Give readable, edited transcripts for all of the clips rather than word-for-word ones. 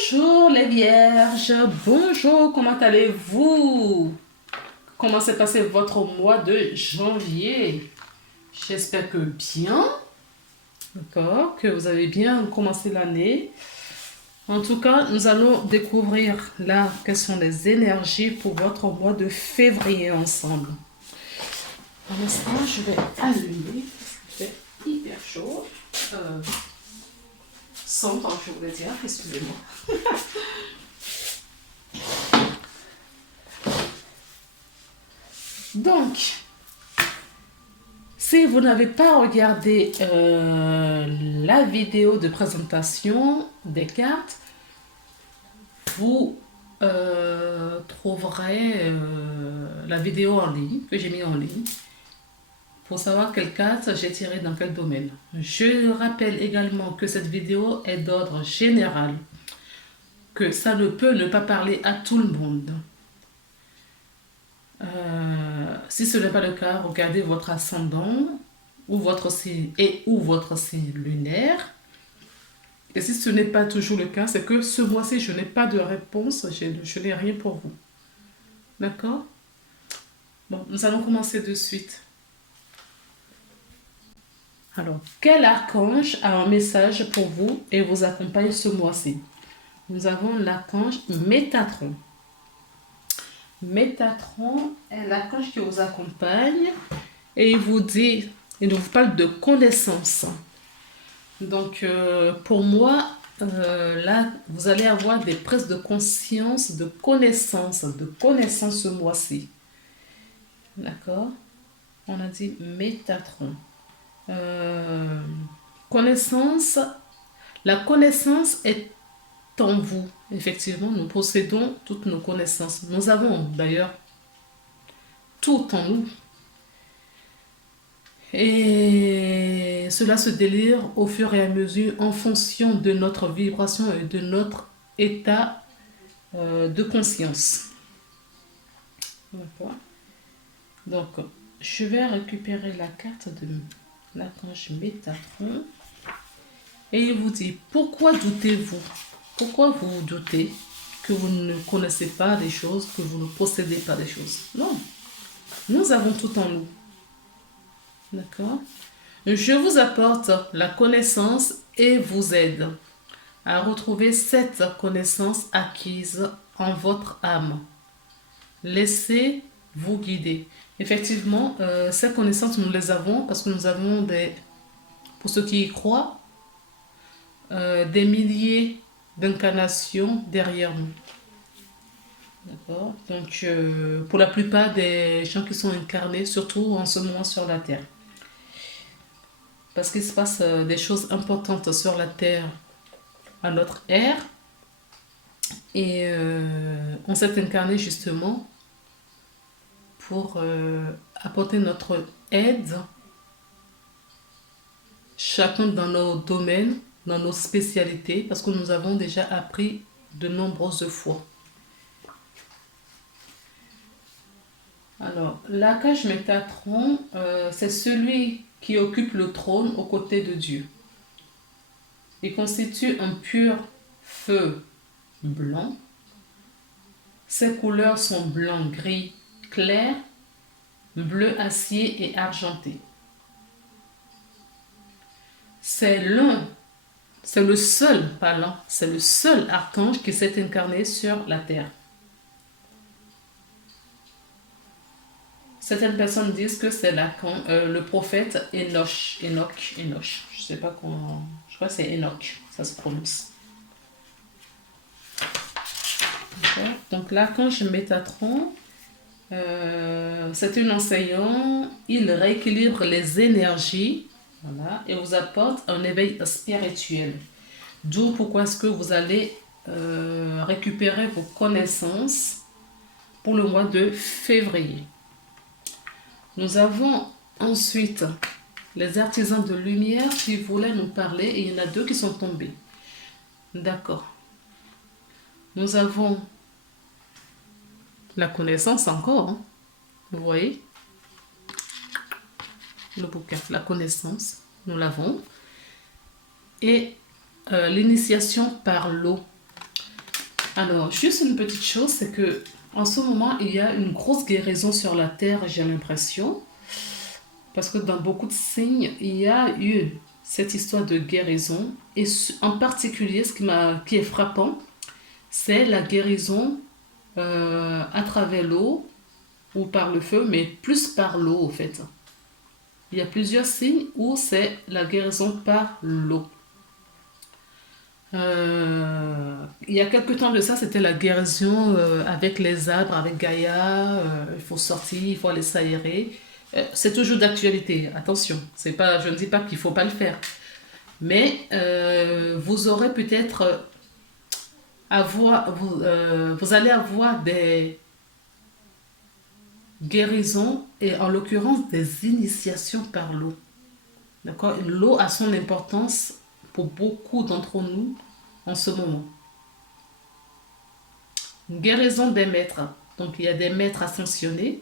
Bonjour les vierges, bonjour, comment allez-vous? Comment s'est passé votre mois de janvier? J'espère que bien, d'accord, que vous avez bien commencé l'année. En tout cas, nous allons découvrir là quelles sont les énergies pour votre mois de février ensemble. Un instant, je vais allumer, il fait hyper chaud. Sans, je voulais dire, excusez-moi. Donc, si vous n'avez pas regardé la vidéo de présentation des cartes, vous trouverez la vidéo en ligne, que j'ai mis en ligne, pour savoir quelle carte j'ai tiré dans quel domaine. Je rappelle également que cette vidéo est d'ordre général, que ça ne peut ne pas parler à tout le monde. Si ce n'est pas le cas, regardez votre ascendant ou votre signe lunaire. Et si ce n'est pas toujours le cas, c'est que ce mois-ci, je n'ai pas de réponse, je n'ai rien pour vous. D'accord? Bon, nous allons commencer de suite. Alors, quel archange a un message pour vous et vous accompagne ce mois-ci? Nous avons l'archange Métatron. Métatron est l'archange qui vous accompagne et il vous dit, il vous parle de connaissance. Donc, pour moi, là, vous allez avoir des prises de conscience, de connaissance ce mois-ci. D'accord? On a dit Métatron. Connaissance, la connaissance est en vous. Effectivement, nous possédons toutes nos connaissances. Nous avons d'ailleurs tout en nous. Et cela se délire au fur et à mesure en fonction de notre vibration et de notre état de conscience. D'accord? Donc, je vais récupérer la carte de l'archange Métatron. Et il vous dit, pourquoi doutez-vous? Pourquoi vous doutez que vous ne connaissez pas des choses, que vous ne possédez pas des choses? Non, nous avons tout en nous. D'accord? Je vous apporte la connaissance et vous aide à retrouver cette connaissance acquise en votre âme. Laissez-vous guider. Effectivement, ces connaissances, nous les avons parce que nous avons pour ceux qui y croient, des milliers d'incarnations derrière nous. D'accord? Donc, pour la plupart des gens qui sont incarnés, surtout en ce moment sur la Terre. Parce qu'il se passe des choses importantes sur la Terre à notre ère. Et on s'est incarné justement pour apporter notre aide, chacun dans nos domaines, dans nos spécialités, parce que nous avons déjà appris de nombreuses fois. Alors, l'archange Métatron, c'est celui qui occupe le trône aux côtés de Dieu. Il constitue un pur feu blanc. Ses couleurs sont blanc, gris, clair, bleu acier et argenté. C'est le seul archange qui s'est incarné sur la terre. Certaines personnes disent que c'est le prophète Enoch. Je sais pas comment. Je crois que c'est Enoch, ça se prononce. Okay. Donc l'archange Métatron, c'est un enseignant. Il rééquilibre les énergies, voilà, et vous apporte un éveil spirituel. D'où pourquoi est-ce que vous allez récupérer vos connaissances pour le mois de février. Nous avons ensuite les artisans de lumière qui voulaient nous parler et il y en a 2 qui sont tombés. D'accord. Nous avons la connaissance encore. Hein. Vous voyez? Le bouquin, la connaissance, nous l'avons. Et l'initiation par l'eau. Alors, juste une petite chose, c'est que en ce moment, il y a une grosse guérison sur la terre, j'ai l'impression, parce que dans beaucoup de signes, il y a eu cette histoire de guérison, et en particulier, qui est frappant, c'est la guérison à travers l'eau ou par le feu, mais plus par l'eau, en fait. Il y a plusieurs signes où c'est la guérison par l'eau. Il y a quelques temps de ça, c'était la guérison avec les arbres, avec Gaïa. Il faut sortir, il faut aller s'aérer. C'est toujours d'actualité, attention. C'est pas, je ne dis pas qu'il ne faut pas le faire. Mais vous aurez peut-être vous allez avoir des guérisons et en l'occurrence des initiations par l'eau. D'accord? L'eau a son importance pour beaucoup d'entre nous en ce moment. Une guérison des maîtres. Donc il y a des maîtres ascensionnés.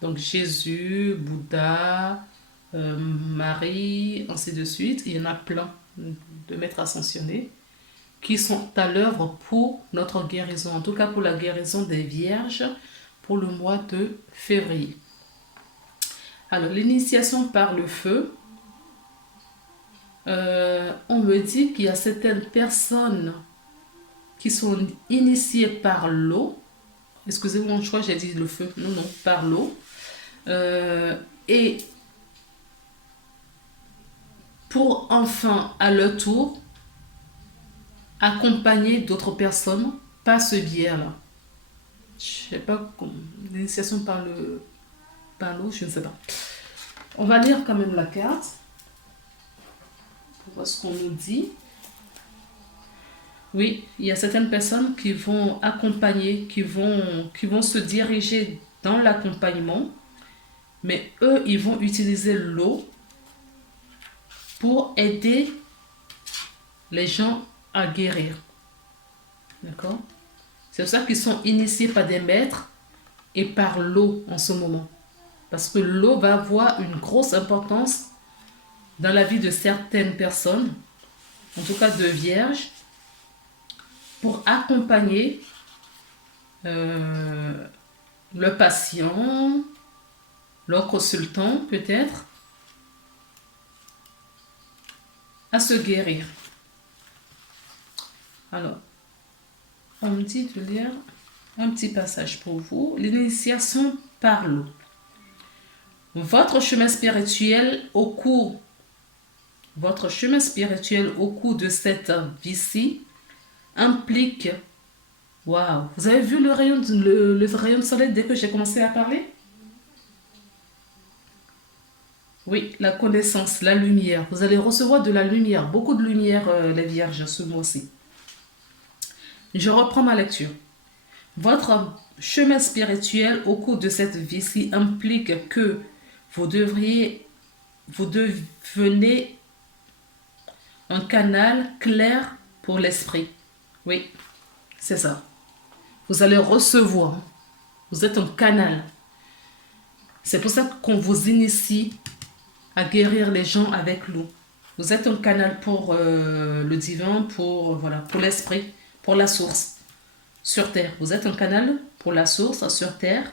Donc Jésus, Bouddha, Marie, ainsi de suite. Il y en a plein de maîtres ascensionnés qui sont à l'œuvre pour notre guérison. En tout cas pour la guérison des vierges pour le mois de février. Alors l'initiation par le feu. On me dit qu'il y a certaines personnes qui sont initiées par l'eau. Excusez-moi, je crois que j'ai dit le feu. Non, non, par l'eau. Et pour enfin, à leur tour, accompagner d'autres personnes par ce biais-là. Je sais pas, l'initiation par l'eau, je ne sais pas. On va lire quand même la carte pour voir ce qu'on nous dit. Oui, il y a certaines personnes qui vont accompagner, qui vont se diriger dans l'accompagnement, mais eux, ils vont utiliser l'eau pour aider les gens à guérir. D'accord? C'est pour ça qu'ils sont initiés par des maîtres et par l'eau en ce moment. Parce que l'eau va avoir une grosse importance dans la vie de certaines personnes, en tout cas de vierges, pour accompagner le patient, leur consultant peut-être, à se guérir. Alors, on me dit de lire un petit passage pour vous. L'initiation par l'eau. Votre chemin spirituel au cours de cette vie-ci implique... Waouh! Vous avez vu le rayon de soleil dès que j'ai commencé à parler? Oui, la connaissance, la lumière. Vous allez recevoir de la lumière, beaucoup de lumière, les vierges, ce mois-ci. Je reprends ma lecture. Votre chemin spirituel au cours de cette vie-ci implique que vous devenez un canal clair pour l'esprit. Oui, c'est ça. Vous allez recevoir. Vous êtes un canal. C'est pour ça qu'on vous initie à guérir les gens avec l'eau. Vous êtes un canal pour le divin, pour l'esprit, pour la source sur terre. Vous êtes un canal pour la source sur terre.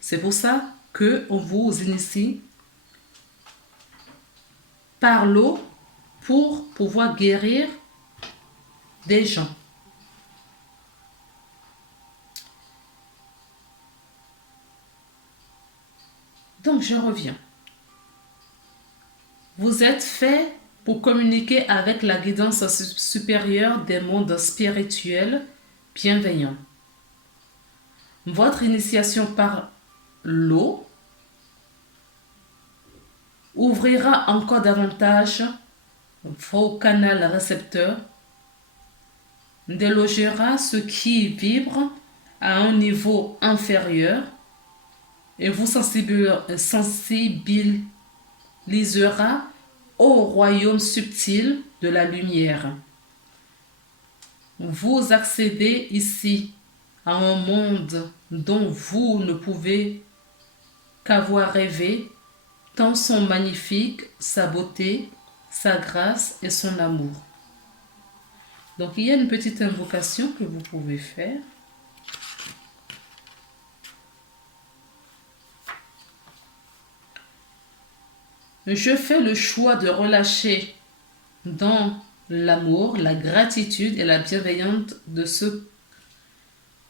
C'est pour ça qu'on vous initie par l'eau pour pouvoir guérir des gens. Donc, je reviens. Vous êtes fait pour communiquer avec la guidance supérieure des mondes spirituels bienveillants. Votre initiation par l'eau ouvrira encore davantage vos canaux récepteurs, délogera ce qui vibre à un niveau inférieur et vous sensibilisera au royaume subtil de la lumière. Vous accédez ici à un monde dont vous ne pouvez qu'avoir rêvé, tant sont magnifiques sa beauté, sa grâce et son amour. Donc, il y a une petite invocation que vous pouvez faire. Je fais le choix de relâcher dans l'amour, la gratitude et la bienveillance de ce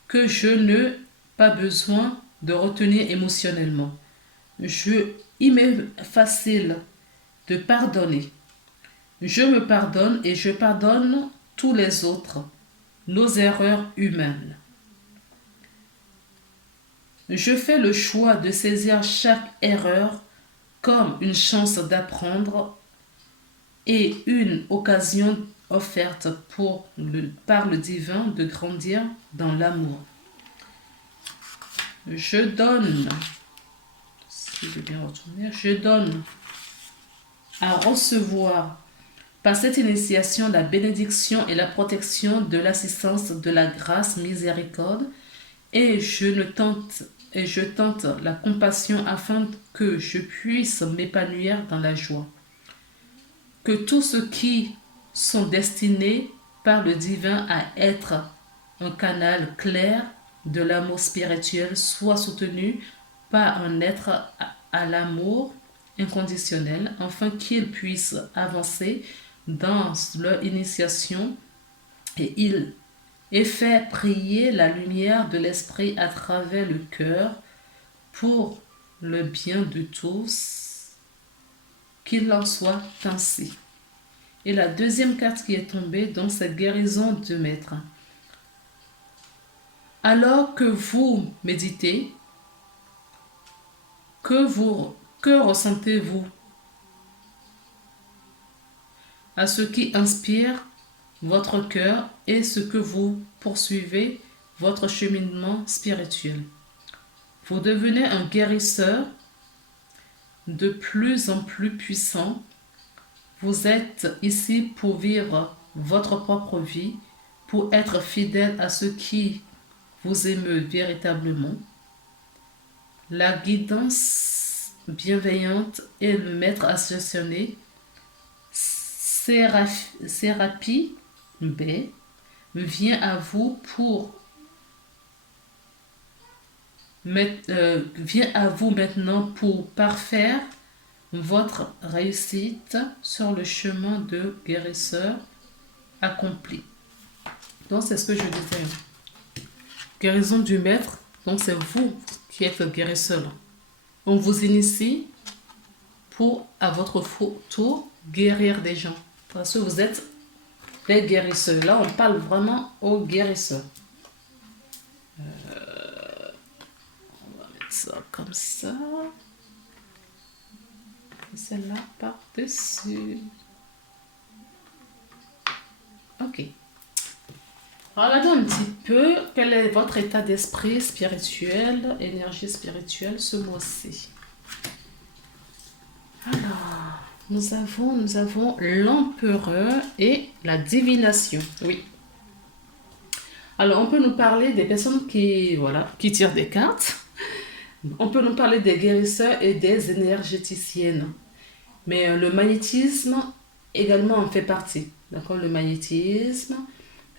que je n'ai pas besoin de retenir émotionnellement. Il m'est facile de pardonner. Je me pardonne et je pardonne tous les autres, nos erreurs humaines. Je fais le choix de saisir chaque erreur comme une chance d'apprendre et une occasion offerte par le divin de grandir dans l'amour. Je donne à recevoir par cette initiation la bénédiction et la protection de l'assistance de la grâce miséricorde et je tente la compassion afin que je puisse m'épanouir dans la joie. Que tous ceux qui sont destinés par le divin à être un canal clair de l'amour spirituel soient soutenus par un être à l'amour inconditionnel afin qu'ils puissent avancer dans leur initiation et faire briller la lumière de l'esprit à travers le cœur pour le bien de tous, qu'il en soit ainsi. Et la deuxième carte qui est tombée, donc c'est guérison de maître. Alors que vous méditez, que ressentez-vous à ce qui inspire votre cœur et ce que vous poursuivez votre cheminement spirituel. Vous devenez un guérisseur de plus en plus puissant. Vous êtes ici pour vivre votre propre vie, pour être fidèle à ce qui vous émeut véritablement. La guidance bienveillante et le maître ascensionné Sérapi B vient à vous maintenant pour parfaire votre réussite sur le chemin de guérisseur accompli. Donc c'est ce que je disais. Guérison du maître, donc c'est vous qui êtes guérisseur. On vous initie pour, à votre tour, guérir des gens. Parce que vous êtes des guérisseurs. Là, on parle vraiment aux guérisseurs. On va mettre ça comme ça. Et celle-là par-dessus. Ok. Regardez un petit peu quel est votre état d'esprit spirituel, énergie spirituelle ce mois-ci. Alors, nous avons l'empereur et la divination. Oui. Alors, on peut nous parler des personnes qui tirent des cartes. On peut nous parler des guérisseurs et des énergéticiennes. Mais le magnétisme également en fait partie. D'accord? Le magnétisme,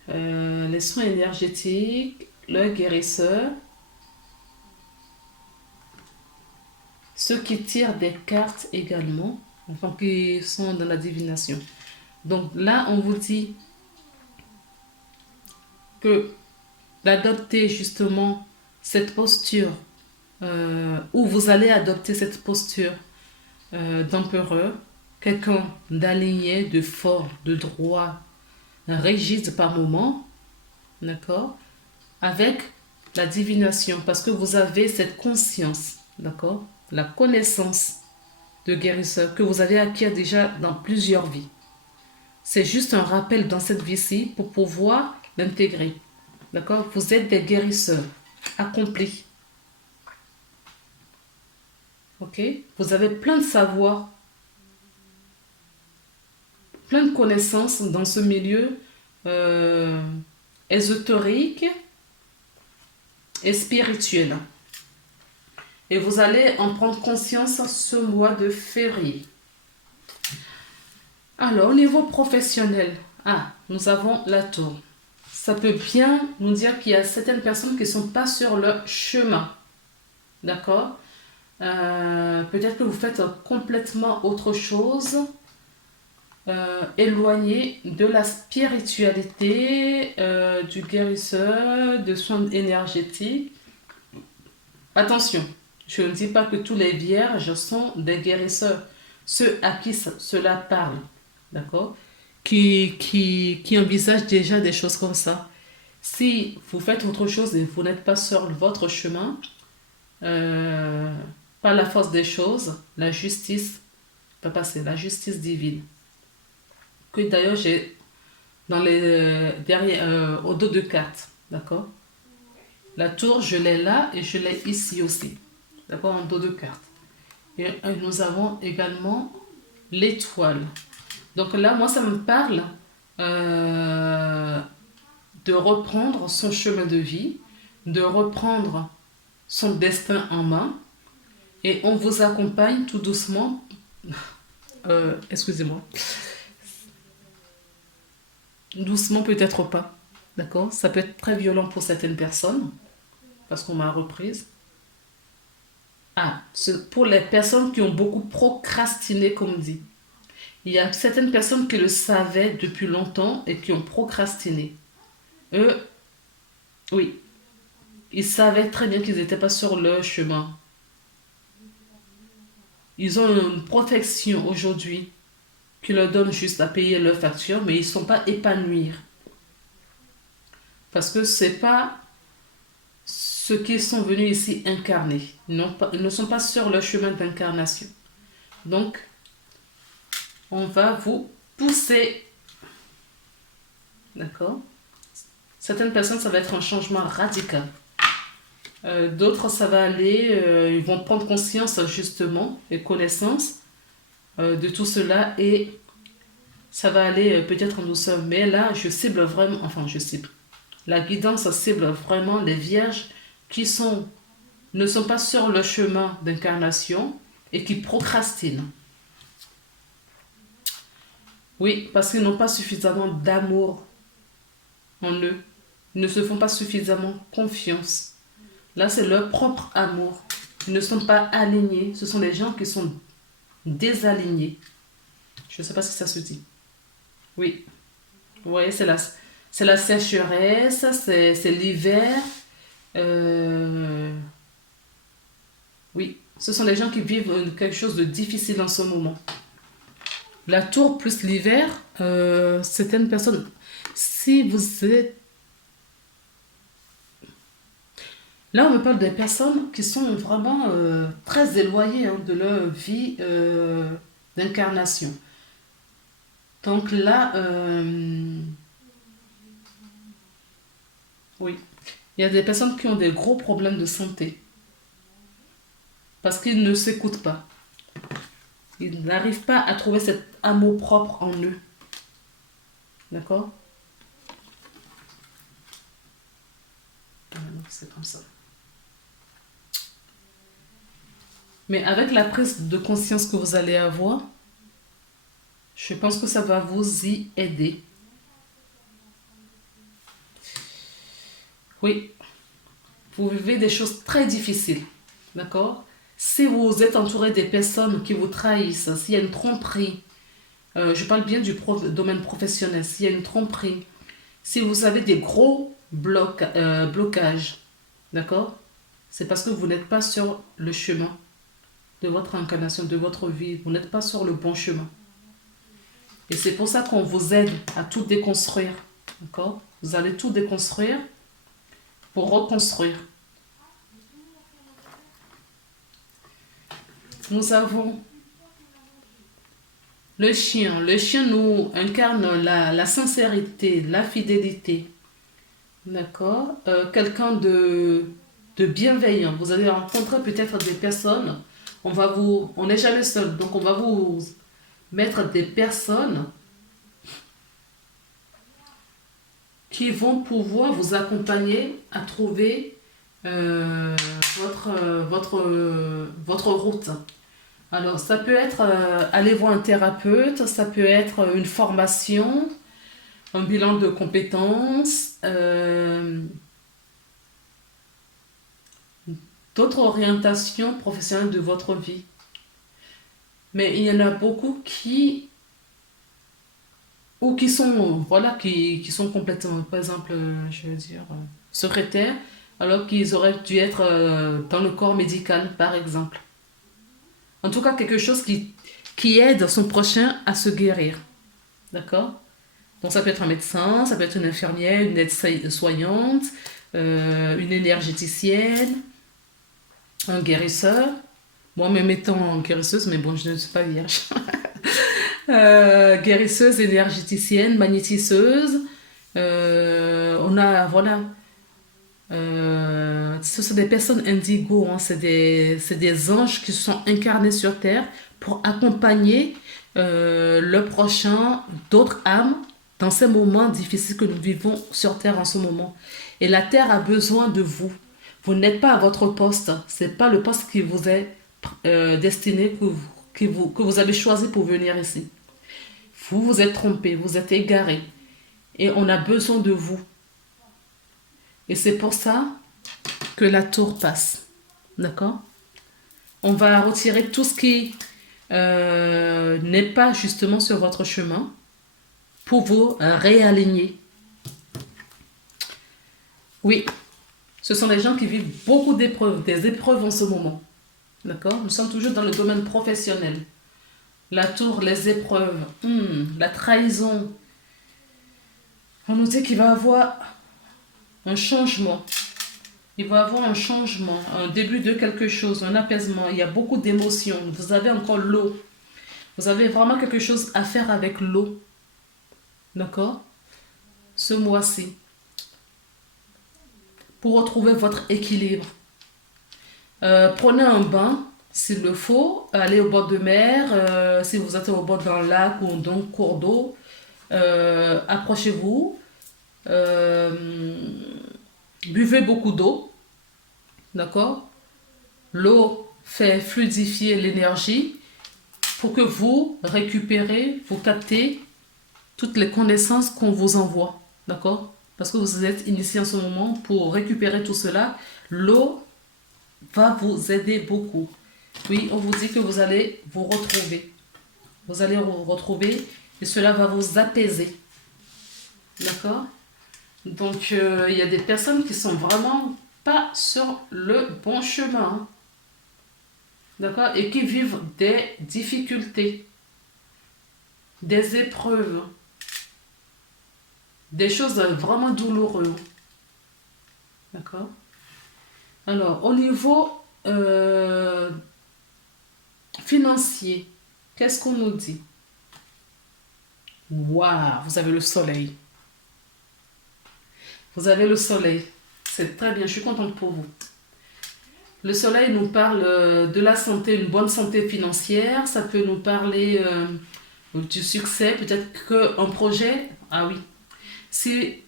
les soins énergétiques, le guérisseur. Ceux qui tirent des cartes également, enfin qui sont dans la divination. Donc là, on vous dit que d'adopter justement cette posture, où vous allez adopter cette posture d'empereur, quelqu'un d'aligné, de fort, de droit, rigide par moment, d'accord, avec la divination, parce que vous avez cette conscience, d'accord, la connaissance de guérisseur que vous avez acquis déjà dans plusieurs vies. C'est juste un rappel dans cette vie-ci pour pouvoir l'intégrer. D'accord? Vous êtes des guérisseurs accomplis. Ok? Vous avez plein de savoir, plein de connaissances dans ce milieu ésotérique et spirituel. Et vous allez en prendre conscience ce mois de février. Alors, au niveau professionnel, Ah, nous avons la tour. Ça peut bien nous dire qu'il y a certaines personnes qui ne sont pas sur le chemin. D'accord? Peut-être que vous faites complètement autre chose, éloigné de la spiritualité, du guérisseur, de soins énergétiques. Attention, je ne dis pas que tous les vierges sont des guérisseurs. Ceux à qui cela parle, d'accord? Qui envisagent déjà des choses comme ça. Si vous faites autre chose et vous n'êtes pas sur votre chemin, euh, par la force des choses, la justice va passer, la justice divine. Que d'ailleurs j'ai dans les derrière, au dos de cartes, d'accord? La tour, je l'ai là et je l'ai ici aussi, d'accord, en dos de carte. Et nous avons également l'étoile. Donc là, moi, ça me parle euh, de reprendre son chemin de vie, de reprendre son destin en main. Et on vous accompagne tout doucement. Excusez-moi. Doucement, peut-être pas. D'accord? Ça peut être très violent pour certaines personnes, parce qu'on m'a reprise. Ah, pour les personnes qui ont beaucoup procrastiné, comme dit. Il y a certaines personnes qui le savaient depuis longtemps et qui ont procrastiné. Eux, oui, ils savaient très bien qu'ils n'étaient pas sur leur chemin. Ils ont une protection aujourd'hui qui leur donne juste à payer leurs factures, mais ils ne sont pas épanouis. Parce que c'est pas ce qu'ils sont venus ici incarner. Ils ne sont pas sur leur chemin d'incarnation. Donc, on va vous pousser. D'accord? Certaines personnes, ça va être un changement radical. D'autres, ça va aller, ils vont prendre conscience justement et connaissance de tout cela et ça va aller peut-être en douceur. Mais là, je cible vraiment, enfin je cible. La guidance cible vraiment les vierges qui ne sont pas sur le chemin d'incarnation et qui procrastinent. Oui, parce qu'ils n'ont pas suffisamment d'amour en eux. Ils ne se font pas suffisamment confiance. Là, c'est leur propre amour. Ils ne sont pas alignés. Ce sont des gens qui sont désalignés. Je ne sais pas si ça se dit. Oui. Vous voyez, c'est la sécheresse, c'est l'hiver. Oui, ce sont des gens qui vivent quelque chose de difficile en ce moment. La tour plus l'hiver, certaines personnes, si vous êtes... Là, on me parle des personnes qui sont vraiment très éloignées de leur vie d'incarnation. Donc là, oui, il y a des personnes qui ont des gros problèmes de santé parce qu'ils ne s'écoutent pas. Ils n'arrivent pas à trouver cet amour propre en eux. D'accord? C'est comme ça. Mais avec la prise de conscience que vous allez avoir, je pense que ça va vous y aider. Oui, vous vivez des choses très difficiles. D'accord? Si vous êtes entouré des personnes qui vous trahissent, s'il y a une tromperie, je parle bien du domaine professionnel, s'il y a une tromperie, si vous avez des gros blocages, d'accord? C'est parce que vous n'êtes pas sur le chemin de votre incarnation, de votre vie. Vous n'êtes pas sur le bon chemin. Et c'est pour ça qu'on vous aide à tout déconstruire. D'accord? Vous allez tout déconstruire pour reconstruire. Nous avons le chien. Le chien nous incarne la sincérité, la fidélité. D'accord? Quelqu'un de bienveillant. Vous allez rencontrer peut-être des personnes. On n'est jamais seul. Donc on va vous mettre des personnes qui vont pouvoir vous accompagner à trouver votre route. Alors, ça peut être aller voir un thérapeute, ça peut être une formation, un bilan de compétences, d'autres orientations professionnelles de votre vie. Mais il y en a beaucoup qui sont, voilà, qui sont complètement, par exemple, je veux dire, secrétaires, alors qu'ils auraient dû être dans le corps médical, par exemple. En tout cas, quelque chose qui aide son prochain à se guérir. D'accord? Donc ça peut être un médecin, ça peut être une infirmière, une aide-soignante, une énergéticienne, un guérisseur. Moi, même étant guérisseuse, mais bon, je ne suis pas vierge. Guérisseuse, énergéticienne, magnétiseuse. On a, voilà. Ce sont des personnes indigo, hein, c'est des anges qui sont incarnés sur Terre pour accompagner le prochain, d'autres âmes dans ces moments difficiles que nous vivons sur Terre en ce moment. Et la Terre a besoin de vous. Vous n'êtes pas à votre poste. C'est pas le poste qui vous est destiné, que vous avez choisi pour venir ici. Vous vous êtes trompé, vous êtes égaré. Et on a besoin de vous. Et c'est pour ça que la tour passe. D'accord? On va retirer tout ce qui n'est pas justement sur votre chemin pour vous réaligner. Oui, ce sont des gens qui vivent beaucoup d'épreuves, des épreuves en ce moment. D'accord? Nous sommes toujours dans le domaine professionnel. La tour, les épreuves, la trahison. On nous dit qu'il va y avoir un changement. Il va y avoir un changement, un début de quelque chose, un apaisement. Il y a beaucoup d'émotions. Vous avez encore l'eau. Vous avez vraiment quelque chose à faire avec l'eau. D'accord? Ce mois-ci. Pour retrouver votre équilibre. Prenez un bain, s'il le faut. Allez au bord de mer. Si vous êtes au bord d'un lac ou d'un cours d'eau, approchez-vous. Buvez beaucoup d'eau. D'accord? L'eau fait fluidifier l'énergie pour que vous récupérez, vous captez toutes les connaissances qu'on vous envoie. D'accord? Parce que vous êtes initié en ce moment pour récupérer tout cela. L'eau va vous aider beaucoup. Oui, on vous dit que vous allez vous retrouver. Vous allez vous retrouver et cela va vous apaiser. D'accord? Donc, il y a des personnes qui sont vraiment pas sur le bon chemin. D'accord? Et qui vivent des difficultés, des épreuves, des choses vraiment douloureuses. D'accord? Alors, au niveau financier, qu'est-ce qu'on nous dit? Waouh, vous avez le soleil. Vous avez le soleil. C'est très bien, je suis contente pour vous. Le soleil nous parle de la santé, une bonne santé financière. Ça peut nous parler du succès. Peut-être qu'un projet... Ah oui. Si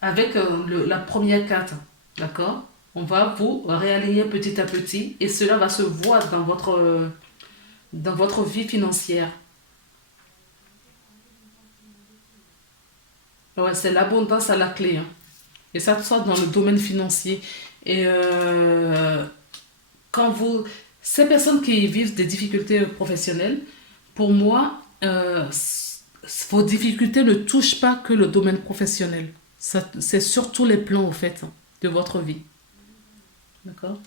avec la première carte, d'accord, on va vous réaligner petit à petit et cela va se voir dans votre vie financière. Ouais, c'est l'abondance à la clé. Hein. Et ça, soit dans le domaine financier. Et ces personnes qui vivent des difficultés professionnelles, pour moi, vos difficultés ne touchent pas que le domaine professionnel. C'est sur tous les plans, au fait, de votre vie. D'accord?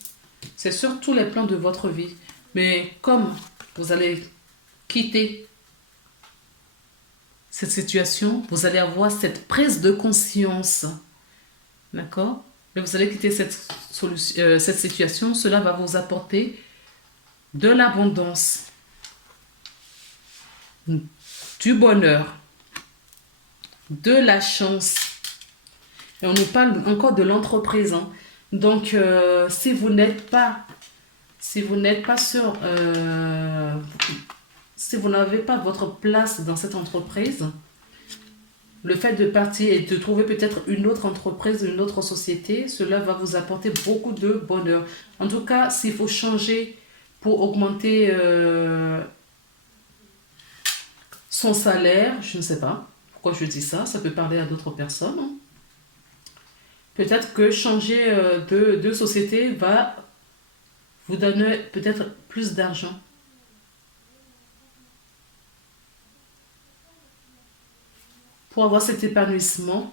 C'est sur tous les plans de votre vie. Mais comme vous allez quitter cette situation, vous allez avoir cette prise de conscience. D'accord? Mais vous allez quitter cette situation. Cela va vous apporter de l'abondance, du bonheur, de la chance. Et on nous parle encore de l'entreprise. Hein. Donc, si vous n'êtes pas sur... si vous n'avez pas votre place dans cette entreprise, le fait de partir et de trouver peut-être une autre entreprise, une autre société, cela va vous apporter beaucoup de bonheur. En tout cas, s'il faut changer pour augmenter son salaire, je ne sais pas pourquoi je dis ça, ça peut parler à d'autres personnes, hein. Peut-être que changer de société va vous donner peut-être plus d'argent. Pour avoir cet épanouissement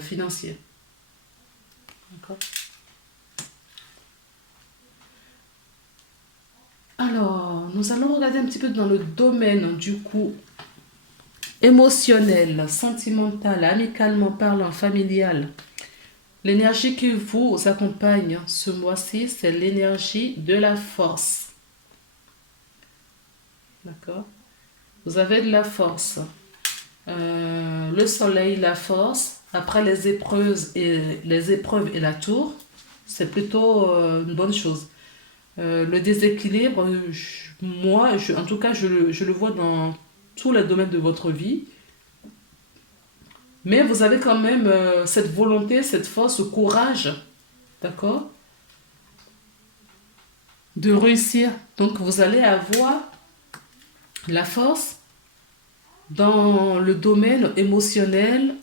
financier. D'accord. Alors, nous allons regarder un petit peu dans le domaine du coup émotionnel, sentimental, amicalement parlant, familial. L'énergie qui vous accompagne ce mois-ci, c'est l'énergie de la force. D'accord? Vous avez de la force. Le soleil, la force. Après les épreuves et la tour, c'est plutôt une bonne chose. Le déséquilibre, en tout cas, je le vois dans tous les domaines de votre vie. Mais vous avez quand même cette volonté, cette force, ce courage, d'accord, de réussir. Donc, vous allez avoir la force dans le domaine émotionnel,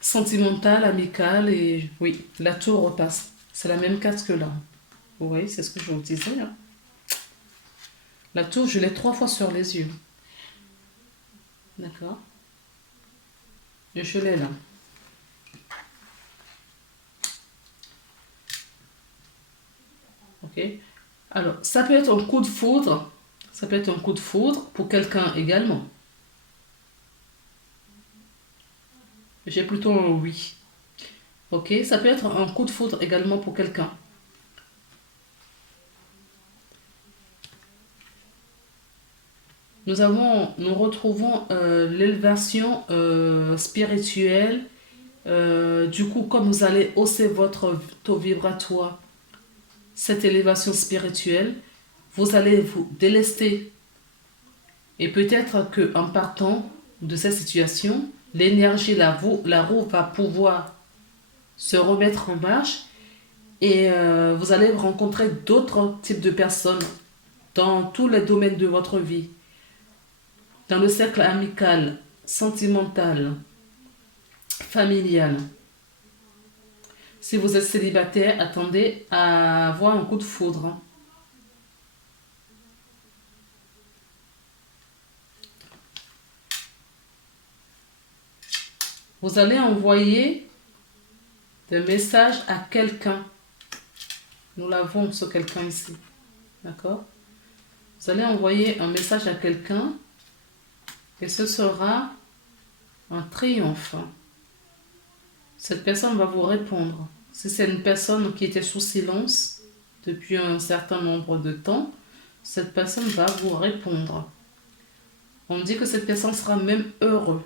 sentimental, amical, et oui, la tour repasse. C'est la même carte que là. Vous voyez, c'est ce que je vous disais, hein. La tour, je l'ai 3 fois sur les yeux. D'accord? Je l'ai là. Ok? Alors, ça peut être un coup de foudre. Ça peut être un coup de foudre pour quelqu'un également. J'ai plutôt un oui. Ok? Ça peut être un coup de foudre également pour quelqu'un. Nous retrouvons l'élévation spirituelle. Du coup, comme vous allez hausser votre taux vibratoire, cette élévation spirituelle, vous allez vous délester. Et peut-être qu'en partant de cette situation, l'énergie, la roue va pouvoir se remettre en marche et vous allez rencontrer d'autres types de personnes dans tous les domaines de votre vie. Dans le cercle amical, sentimental, familial. Si vous êtes célibataire, attendez à avoir un coup de foudre. Vous allez envoyer des messages à quelqu'un. Nous l'avons, ce quelqu'un ici. D'accord? Vous allez envoyer un message à quelqu'un et ce sera un triomphe. Cette personne va vous répondre. Si c'est une personne qui était sous silence depuis un certain nombre de temps, cette personne va vous répondre. On me dit que cette personne sera même heureuse.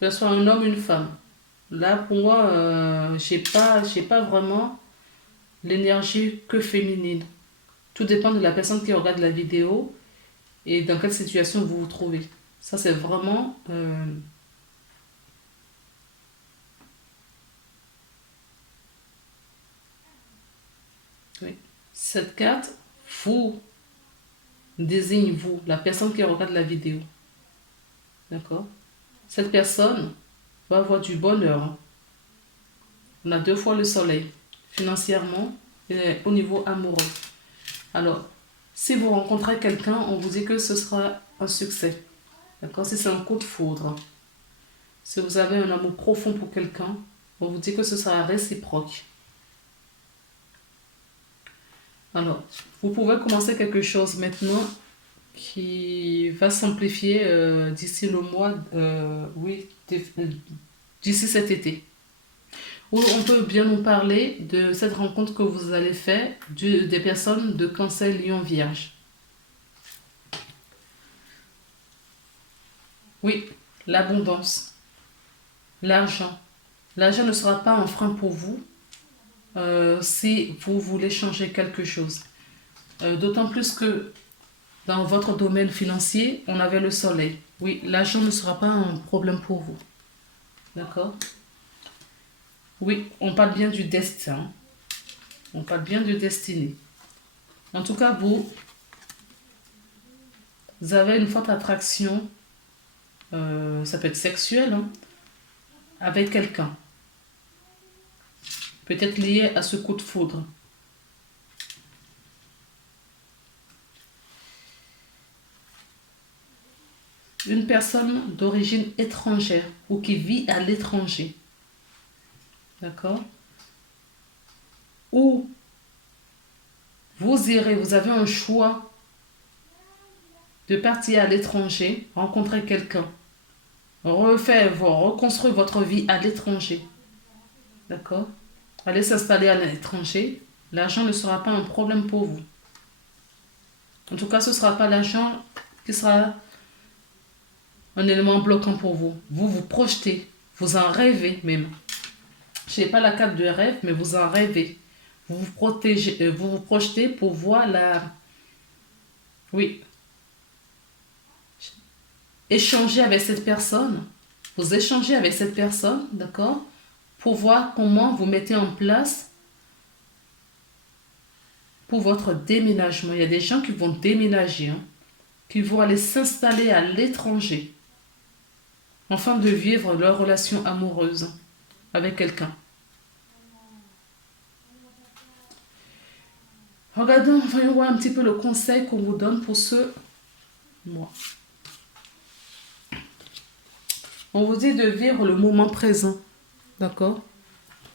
Que ce soit un homme ou une femme. Là, pour moi, j'ai pas vraiment l'énergie que féminine. Tout dépend de la personne qui regarde la vidéo et dans quelle situation vous vous trouvez. Ça, c'est vraiment... Oui. Cette carte vous désigne, vous, la personne qui regarde la vidéo. D'accord? Cette personne va avoir du bonheur. On a 2 fois le soleil, financièrement et au niveau amoureux. Alors, si vous rencontrez quelqu'un, on vous dit que ce sera un succès. D'accord? Si c'est un coup de foudre. Si vous avez un amour profond pour quelqu'un, on vous dit que ce sera réciproque. Alors, vous pouvez commencer quelque chose maintenant qui va s'amplifier d'ici le mois, d'ici cet été. Ou on peut bien nous parler de cette rencontre que vous allez faire des personnes de Cancer, Lion, Vierge. Oui, l'abondance, l'argent. L'argent ne sera pas un frein pour vous si vous voulez changer quelque chose. D'autant plus que dans votre domaine financier, on avait le soleil. Oui, l'argent ne sera pas un problème pour vous. D'accord? Oui, on parle bien du destin. On parle bien de destinée. En tout cas, vous Vous avez une forte attraction, ça peut être sexuelle, hein, avec quelqu'un. Peut-être lié à ce coup de foudre. Une personne d'origine étrangère ou qui vit à l'étranger. D'accord? Ou vous irez, vous avez un choix de partir à l'étranger, rencontrer quelqu'un, reconstruire votre vie à l'étranger. D'accord? Allez s'installer à l'étranger, l'argent ne sera pas un problème pour vous. En tout cas, ce ne sera pas l'argent qui sera un élément bloquant pour vous. Vous vous projetez, vous en rêvez même. Je n'ai pas la carte de rêve, mais vous en rêvez. Vous vous projetez pour voir la... Oui. Échanger avec cette personne. Vous échangez avec cette personne, d'accord? Pour voir comment vous mettez en place pour votre déménagement. Il y a des gens qui vont déménager, hein, qui vont aller s'installer à l'étranger, afin de vivre leur relation amoureuse avec quelqu'un. Regardons, voyons voir un petit peu le conseil qu'on vous donne pour ce mois. On vous dit de vivre le moment présent. D'accord?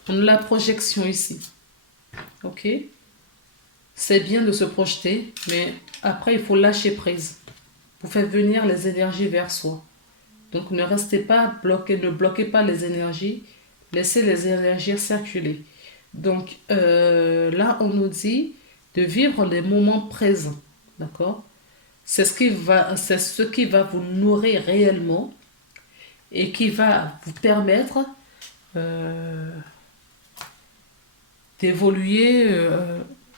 On a la projection ici. Ok? C'est bien de se projeter, mais après, il faut lâcher prise pour faire venir les énergies vers soi. Donc, ne restez pas bloqué, ne bloquez pas les énergies, laissez les énergies circuler. Donc, là, on nous dit de vivre les moments présents. D'accord? C'est ce qui va vous nourrir réellement et qui va vous permettre d'évoluer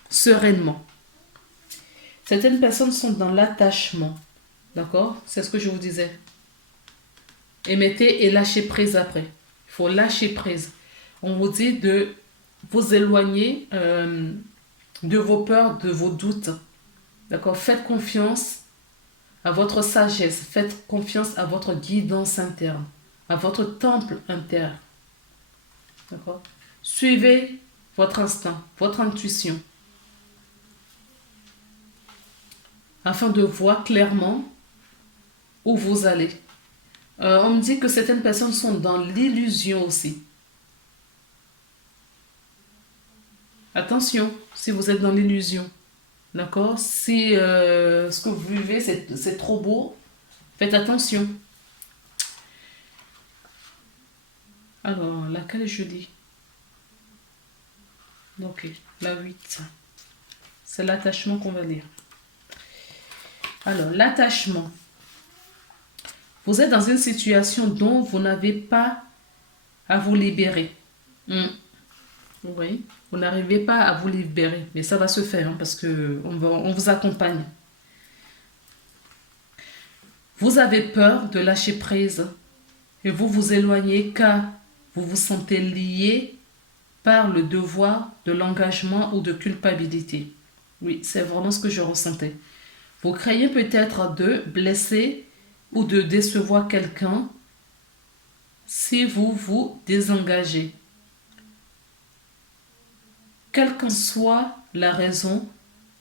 sereinement. Certaines personnes sont dans l'attachement. D'accord? C'est ce que je vous disais. Émettez et lâchez prise après. Il faut lâcher prise. On vous dit de vous éloigner de vos peurs, de vos doutes. D'accord? Faites confiance à votre sagesse. Faites confiance à votre guidance interne, à votre temple interne. D'accord? Suivez votre instinct, votre intuition, afin de voir clairement où vous allez. On me dit que certaines personnes sont dans l'illusion aussi. Attention, si vous êtes dans l'illusion. D'accord? Si ce que vous vivez, c'est trop beau, faites attention. Alors, laquelle je dis? Ok, la 8. C'est l'attachement qu'on va lire. Alors, l'attachement. Vous êtes dans une situation dont vous n'avez pas à vous libérer. Oui, vous n'arrivez pas à vous libérer. Mais ça va se faire, hein, parce qu'on vous accompagne. Vous avez peur de lâcher prise et vous vous éloignez car vous vous sentez lié par le devoir de l'engagement ou de culpabilité. Oui, c'est vraiment ce que je ressentais. Vous craignez peut-être de blesser ou de décevoir quelqu'un si vous vous désengagez. Quelle qu'en soit la raison,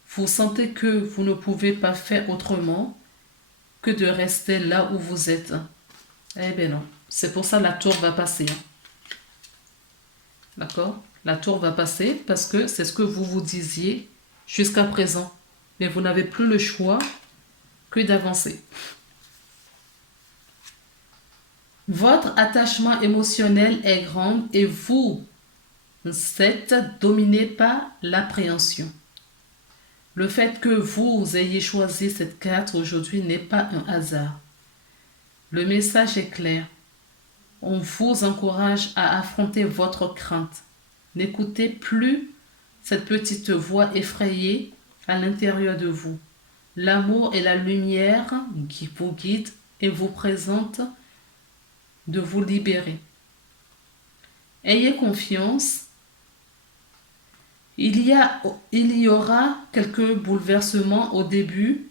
vous sentez que vous ne pouvez pas faire autrement que de rester là où vous êtes. Eh bien non, c'est pour ça que la tour va passer. D'accord? La tour va passer parce que c'est ce que vous vous disiez jusqu'à présent. Mais vous n'avez plus le choix que d'avancer. Votre attachement émotionnel est grand et vous êtes dominé par l'appréhension. Le fait que vous ayez choisi cette carte aujourd'hui n'est pas un hasard. Le message est clair. On vous encourage à affronter votre crainte. N'écoutez plus cette petite voix effrayée à l'intérieur de vous. L'amour et la lumière qui vous guident et vous présentent de vous libérer. Ayez confiance. Il y aura quelques bouleversements au début,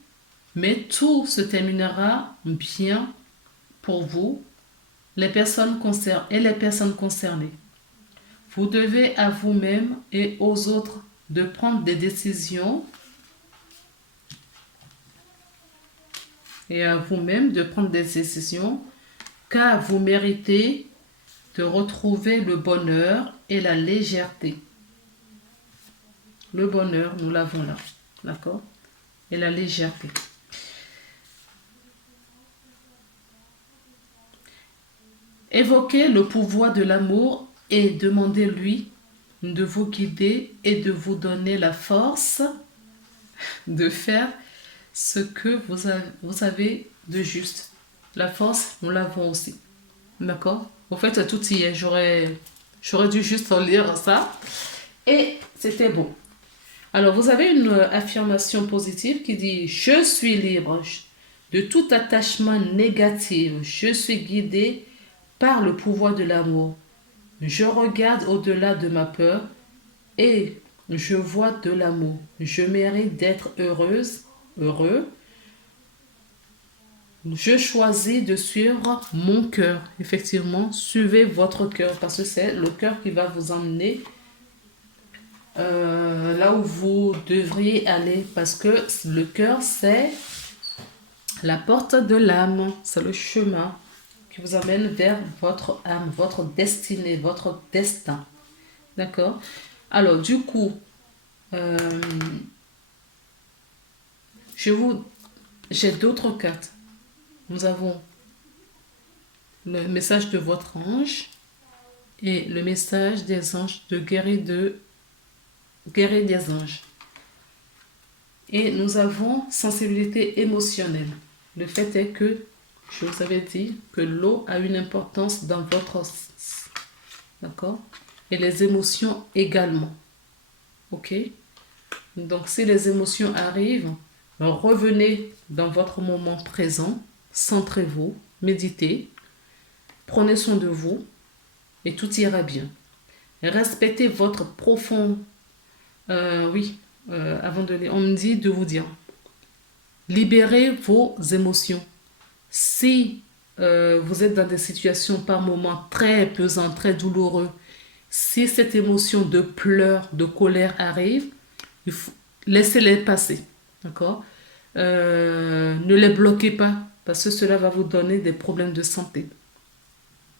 Mais tout se terminera bien pour vous, les personnes concernées. Vous devez à vous-même et aux autres de prendre des décisions car vous méritez de retrouver le bonheur et la légèreté. Le bonheur, nous l'avons là, d'accord? Et la légèreté. Évoquez le pouvoir de l'amour et demandez-lui de vous guider et de vous donner la force de faire ce que vous avez de juste. La force, nous l'avons aussi. D'accord? En fait, tout y est. J'aurais dû juste lire ça. Et c'était beau. Alors, vous avez une affirmation positive qui dit « Je suis libre de tout attachement négatif. Je suis guidé par le pouvoir de l'amour. Je regarde au-delà de ma peur et je vois de l'amour. Je mérite d'être heureuse, heureux. Je choisis de suivre mon cœur. » Effectivement, suivez votre cœur parce que c'est le cœur qui va vous emmener là où vous devriez aller. Parce que le cœur, c'est la porte de l'âme. C'est le chemin qui vous amène vers votre âme, votre destinée, votre destin. D'accord? Alors, du coup, j'ai d'autres cartes. Nous avons le message de votre ange et le message des anges de guérir des anges. Et nous avons sensibilité émotionnelle. Le fait est que, je vous avais dit que l'eau a une importance dans votre... D'accord? Et les émotions également. Ok? Donc, si les émotions arrivent, revenez dans votre moment présent, centrez-vous, méditez, prenez soin de vous et tout ira bien. Respectez votre profond... avant de lire, on me dit de vous dire, libérez vos émotions. Si vous êtes dans des situations par moments très pesantes, très douloureuses, si cette émotion de pleurs, de colère arrive, laissez-les passer. D'accord? Ne les bloquez pas parce que cela va vous donner des problèmes de santé.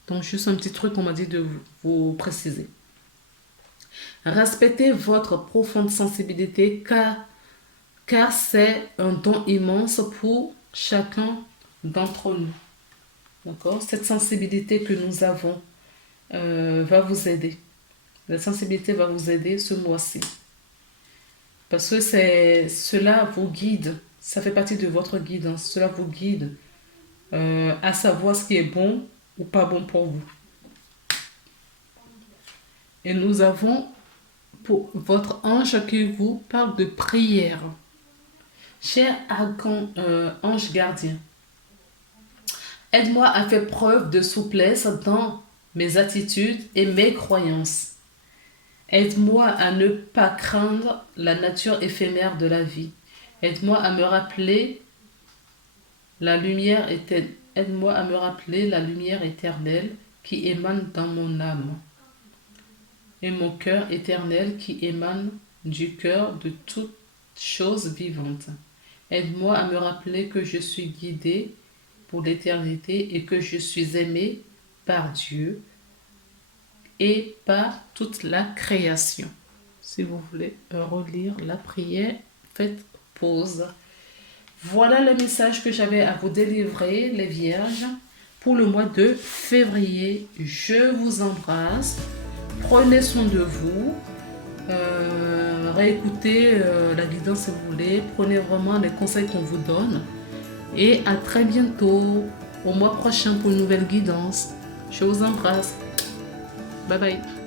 Donc, juste un petit truc qu'on m'a dit de vous préciser. Respectez votre profonde sensibilité car c'est un don immense pour chacun d'entre nous. D'accord? Cette sensibilité que nous avons va vous aider. La sensibilité va vous aider ce mois-ci. Parce que cela vous guide. Ça fait partie de votre guidance. Cela vous guide à savoir ce qui est bon ou pas bon pour vous. Et nous avons pour votre ange qui vous parle de prière. Cher ange gardien, aide-moi à faire preuve de souplesse dans mes attitudes et mes croyances. Aide-moi à ne pas craindre la nature éphémère de la vie. Aide-moi à me rappeler la lumière éternelle qui émane dans mon âme et mon cœur éternel qui émane du cœur de toute chose vivante. Aide-moi à me rappeler que je suis guidée pour l'éternité et que je suis aimée par Dieu et par toute la création. Si vous voulez relire la prière, faites pause. Voilà le message que j'avais à vous délivrer, les vierges, pour le mois de février. Je vous embrasse. Prenez soin de vous. Réécoutez la guidance si vous voulez. Prenez vraiment les conseils qu'on vous donne. Et à très bientôt, au mois prochain pour une nouvelle guidance. Je vous embrasse. Bye bye.